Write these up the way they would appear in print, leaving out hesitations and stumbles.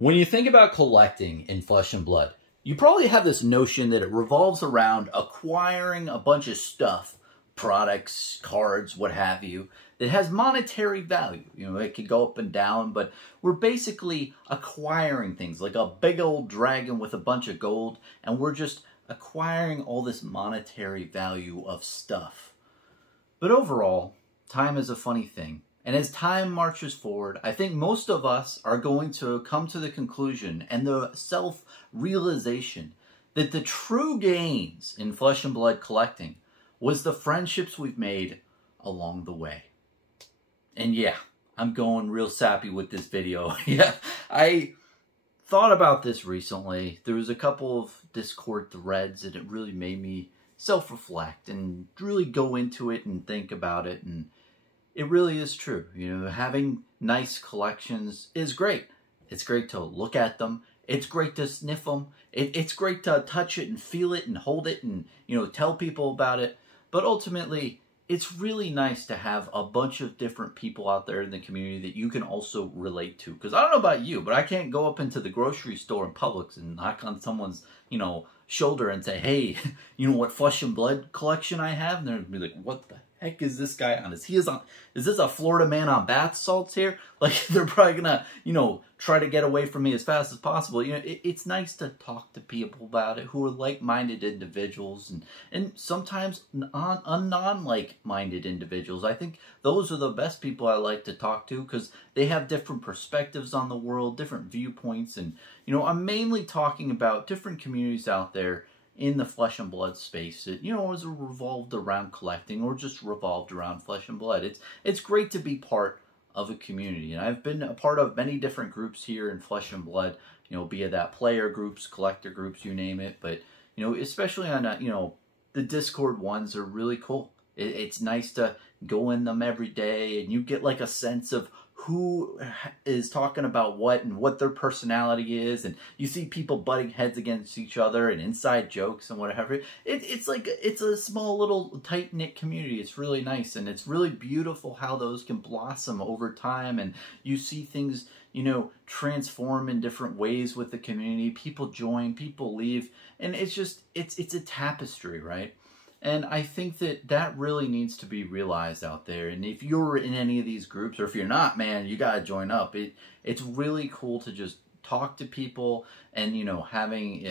When you think about collecting in Flesh and Blood, you probably have this notion that it revolves around acquiring a bunch of stuff, products, cards, what have you, that has monetary value. You know, it could go up and down, but we're basically acquiring things like a big old dragon with a bunch of gold, and we're just acquiring all this monetary value of stuff. But overall, time is a funny thing. And as time marches forward, I think most of us are going to come to the conclusion and the self-realization that the true gains in Flesh and Blood collecting was the friendships we've made along the way. And yeah, I'm going real sappy with this video. Yeah, I thought about this recently. There was a couple of Discord threads and it really made me self-reflect and really go into it and think about it. And it really is true. You know, having nice collections is great. It's great to look at them. It's great to sniff them. It's great to touch it and feel it and hold it and, you know, tell people about it. But ultimately, it's really nice to have a bunch of different people out there in the community that you can also relate to. Because I don't know about you, but I can't go up into the grocery store in Publix and knock on someone's, you know, shoulder and say, hey, you know what Flesh and Blood collection I have? And they're going to be like, what the heck is this guy on? Is this a Florida man on bath salts here? Like, they're probably gonna, you know, try to get away from me as fast as possible. You know, it's nice to talk to people about it who are like-minded individuals and sometimes non-like-minded individuals. I think those are the best people I like to talk to because they have different perspectives on the world, different viewpoints, and, you know, I'm mainly talking about different communities out there in the Flesh and Blood space that, you know, is revolved around collecting or just revolved around Flesh and Blood. It's great to be part of a community. And I've been a part of many different groups here in Flesh and Blood, you know, be it that player groups, collector groups, you name it. But, you know, especially on, you know, the Discord ones are really cool. It's nice to go in them every day and you get like a sense of who is talking about what and what their personality is, and you see people butting heads against each other and inside jokes and whatever. It's like, it's a small little tight-knit community. It's really nice, and it's really beautiful how those can blossom over time, and you see things, you know, transform in different ways with the community. People join, people leave, and it's just, it's a tapestry, right? And I think that that really needs to be realized out there. And if you're in any of these groups, or if you're not, man, you got to join up. It's really cool to just talk to people and, you know, having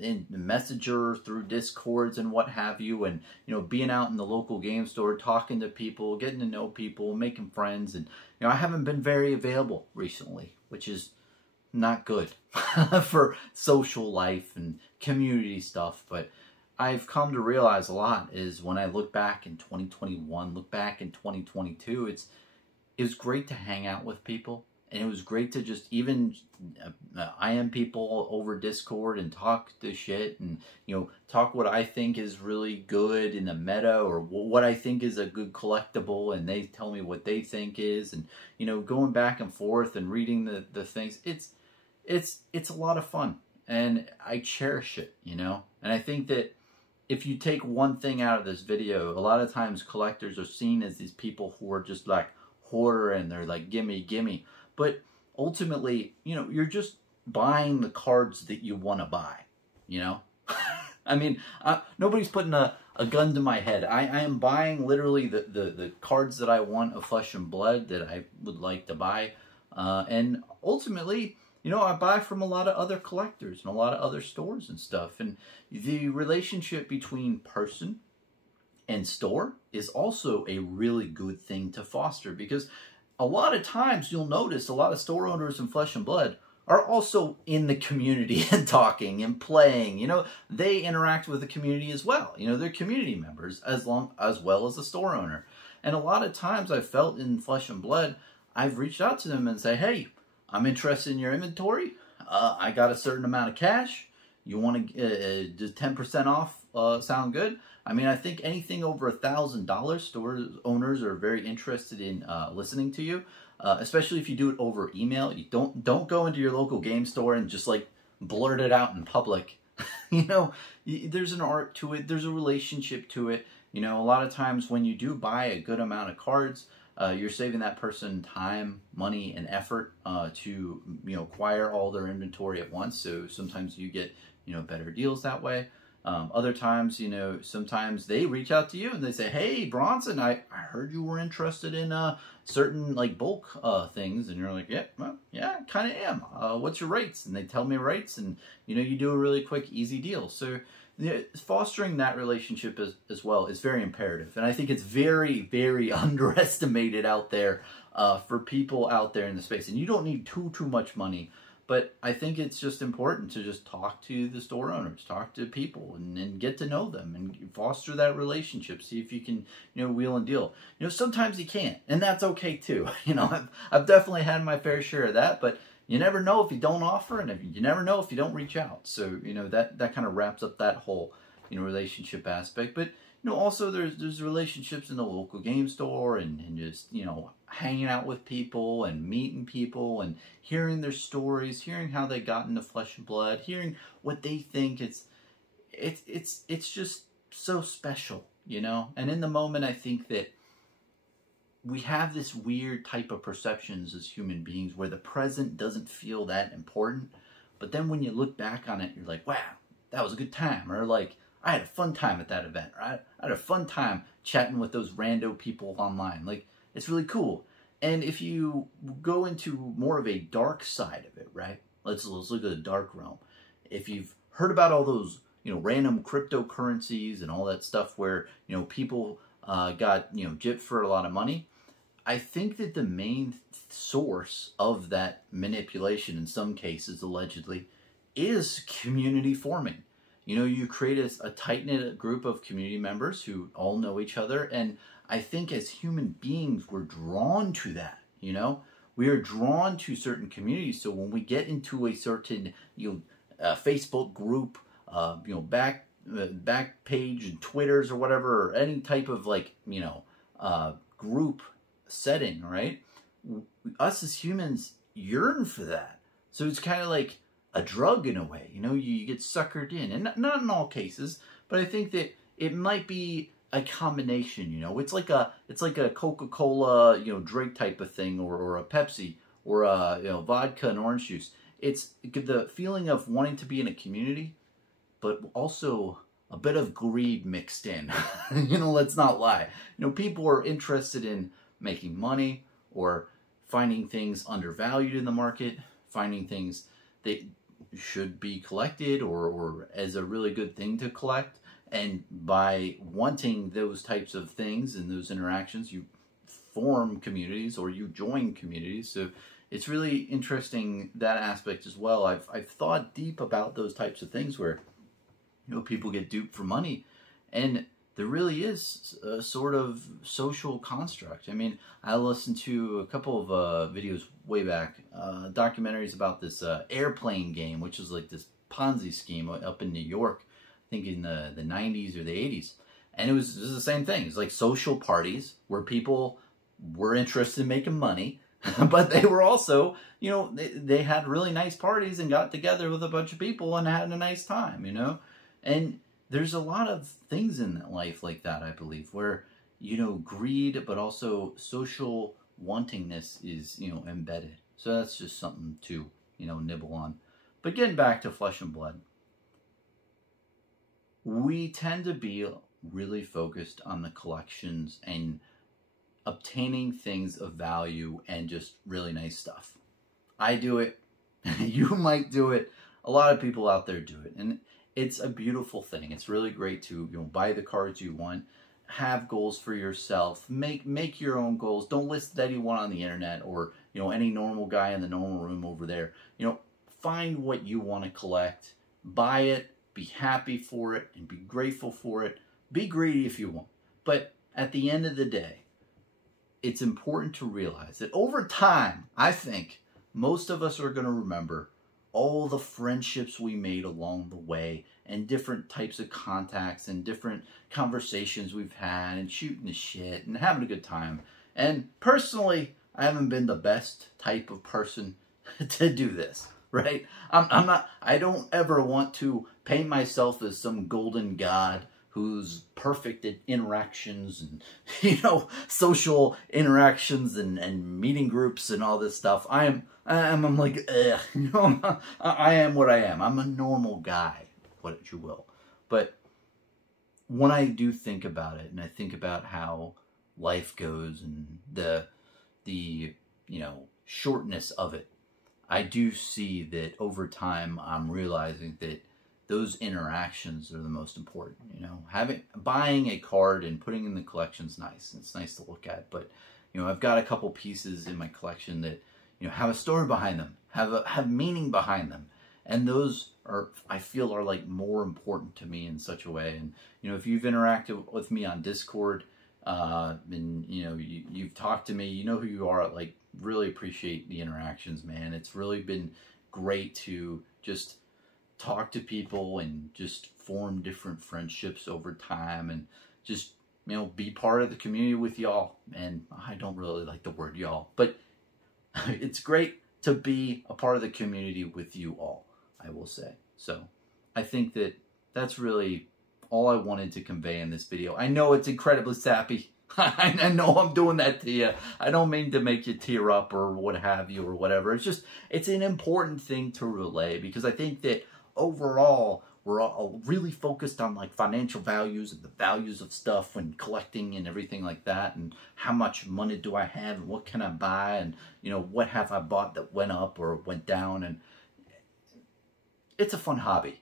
in Messenger through Discords and what have you. And, you know, being out in the local game store, talking to people, getting to know people, making friends. And, you know, I haven't been very available recently, which is not good for social life and community stuff. But I've come to realize a lot is when I look back in 2021, look back in 2022, it was great to hang out with people. And it was great to just even IM people over Discord and talk the shit and, you know, talk what I think is really good in the meta or what I think is a good collectible, and they tell me what they think is, and, you know, going back and forth and reading the things. It's a lot of fun, and I cherish it, you know. And I think that if you take one thing out of this video, a lot of times collectors are seen as these people who are just like hoarder and they're like, gimme, gimme. But ultimately, you know, you're just buying the cards that you want to buy, you know? I mean, nobody's putting a gun to my head. I am buying literally the cards that I want of Flesh and Blood that I would like to buy. And ultimately, you know, I buy from a lot of other collectors and a lot of other stores and stuff. And the relationship between person and store is also a really good thing to foster, because a lot of times you'll notice a lot of store owners in Flesh and Blood are also in the community and talking and playing. You know, they interact with the community as well. You know, they're community members as well as the store owner. And a lot of times I've felt in Flesh and Blood, I've reached out to them and say, hey, I'm interested in your inventory. I got a certain amount of cash. You want to does 10% off sound good? I mean, I think anything over $1,000, store owners are very interested in listening to you, especially if you do it over email. You don't go into your local game store and just like blurt it out in public. You know, there's an art to it. There's a relationship to it. You know, a lot of times when you do buy a good amount of cards, You're saving that person time, money, and effort to acquire all their inventory at once. So sometimes you get better deals that way. Other times, sometimes they reach out to you and they say, "Hey, Bronson, I heard you were interested in certain like bulk things," and you're like, "Yeah, well, yeah, kind of am. What's your rates?" And they tell me rates, and you do a really quick, easy deal. So fostering that relationship as well is very imperative, and I think it's very, very underestimated out there for people out there in the space. And you don't need too much money. But I think it's just important to just talk to the store owners, talk to people, and get to know them and foster that relationship. See if you can, wheel and deal. Sometimes you can't, and that's okay too. I've definitely had my fair share of that, but you never know if you don't offer, and you never know if you don't reach out. So that kind of wraps up that whole relationship aspect. But also there's relationships in the local game store and just hanging out with people and meeting people and hearing their stories, hearing how they got into Flesh and Blood, hearing what they think. It's just so special, And in the moment, I think that we have this weird type of perceptions as human beings where the present doesn't feel that important, but then when you look back on it, you're like, wow, that was a good time, or like, I had a fun time at that event, right? I had a fun time chatting with those rando people online. Like, it's really cool. And if you go into more of a dark side of it, right? Let's look at the dark realm. If you've heard about all those, random cryptocurrencies and all that stuff where, people got, gypped for a lot of money, I think that the main source of that manipulation, in some cases, allegedly, is community forming. You create a tight-knit group of community members who all know each other, and I think as human beings, we're drawn to that, We are drawn to certain communities, so when we get into a certain, Facebook group, back page and Twitters or whatever, or any type of group setting, right? Us as humans yearn for that. So it's kind of like a drug in a way, you get suckered in, and not in all cases, but I think that it might be a combination, it's like a Coca-Cola, drink type of thing, or a Pepsi, or a, vodka and orange juice. It's the feeling of wanting to be in a community, but also a bit of greed mixed in. Let's not lie. People are interested in making money or finding things undervalued in the market, finding things that should be collected or as a really good thing to collect. And by wanting those types of things and those interactions, you form communities or you join communities. So it's really interesting, that aspect as well. I've thought deep about those types of things where people get duped for money, and there really is a sort of social construct. I mean, I listened to a couple of videos way back, documentaries about this airplane game, which is like this Ponzi scheme up in New York, I think in the 90s or the 80s. And it was the same thing. It's like social parties where people were interested in making money, but they were also, they had really nice parties and got together with a bunch of people and had a nice time, And there's a lot of things in life like that, I believe, where, greed, but also social wantingness is, embedded. So that's just something to, nibble on. But getting back to Flesh and Blood, we tend to be really focused on the collections and obtaining things of value and just really nice stuff. I do it. You might do it. A lot of people out there do it. And it's a beautiful thing. It's really great to buy the cards you want, have goals for yourself, make your own goals. Don't list anyone on the internet or any normal guy in the normal room over there. Find what you want to collect, buy it, be happy for it, and be grateful for it. Be greedy if you want. But at the end of the day, it's important to realize that over time, I think most of us are going to remember all the friendships we made along the way and different types of contacts and different conversations we've had and shooting the shit and having a good time. And personally, I haven't been the best type of person to do this, right? I don't ever want to paint myself as some golden god who's perfect at interactions and, you know, social interactions and meeting groups and all this stuff. I'm like, ugh, you know, I am what I am. I'm a normal guy, what you will. But when I do think about it, and I think about how life goes and the you know, shortness of it, I do see that over time I'm realizing that those interactions are the most important. You know, buying a card and putting in the collection's nice. It's nice to look at, but you know, I've got a couple pieces in my collection that, you know, have a story behind them, have meaning behind them, and those are, I feel, are like more important to me in such a way. And you know, if you've interacted with me on Discord, and you know, you've talked to me, you know who you are. Like, really appreciate the interactions, man. It's really been great to just talk to people and just form different friendships over time, and just, you know, be part of the community with y'all. And I don't really like the word y'all, but it's great to be a part of the community with you all, I will say. So I think that that's really all I wanted to convey in this video. I know it's incredibly sappy. I know I'm doing that to you. I don't mean to make you tear up or what have you or whatever. It's just, it's an important thing to relay, because I think that overall we're all really focused on like financial values and the values of stuff and collecting and everything like that, and how much money do I have and what can I buy, and you know, what have I bought that went up or went down. And it's a fun hobby.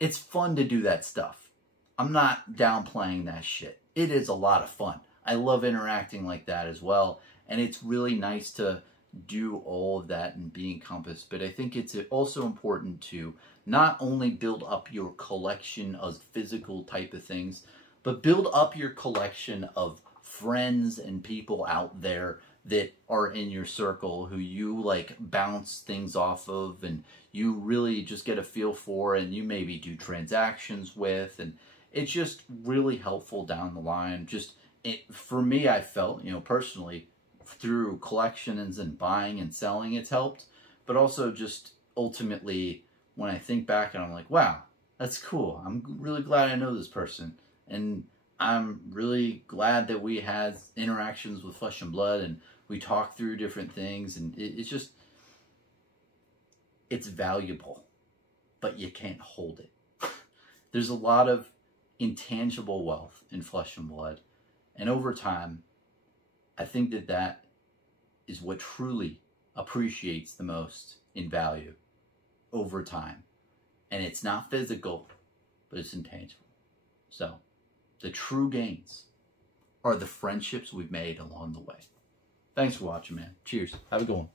It's fun to do that stuff. I'm not downplaying that shit. It is a lot of fun. I love interacting like that as well, and it's really nice to do all of that and be encompassed. But I think it's also important to not only build up your collection of physical type of things, but build up your collection of friends and people out there that are in your circle who you like bounce things off of, and you really just get a feel for, and you maybe do transactions with, and it's just really helpful down the line. Just for me, I felt, you know, personally, through collections and buying and selling, it's helped. But also just ultimately, when I think back and I'm like, wow, that's cool. I'm really glad I know this person. And I'm really glad that we had interactions with Flesh and Blood, and we talked through different things. And it's just, it's valuable, but you can't hold it. There's a lot of intangible wealth in Flesh and Blood. And over time, I think that that is what truly appreciates the most in value over time. And it's not physical, but it's intangible. So the true gains are the friendships we've made along the way. Thanks for watching, man. Cheers. Have a good one.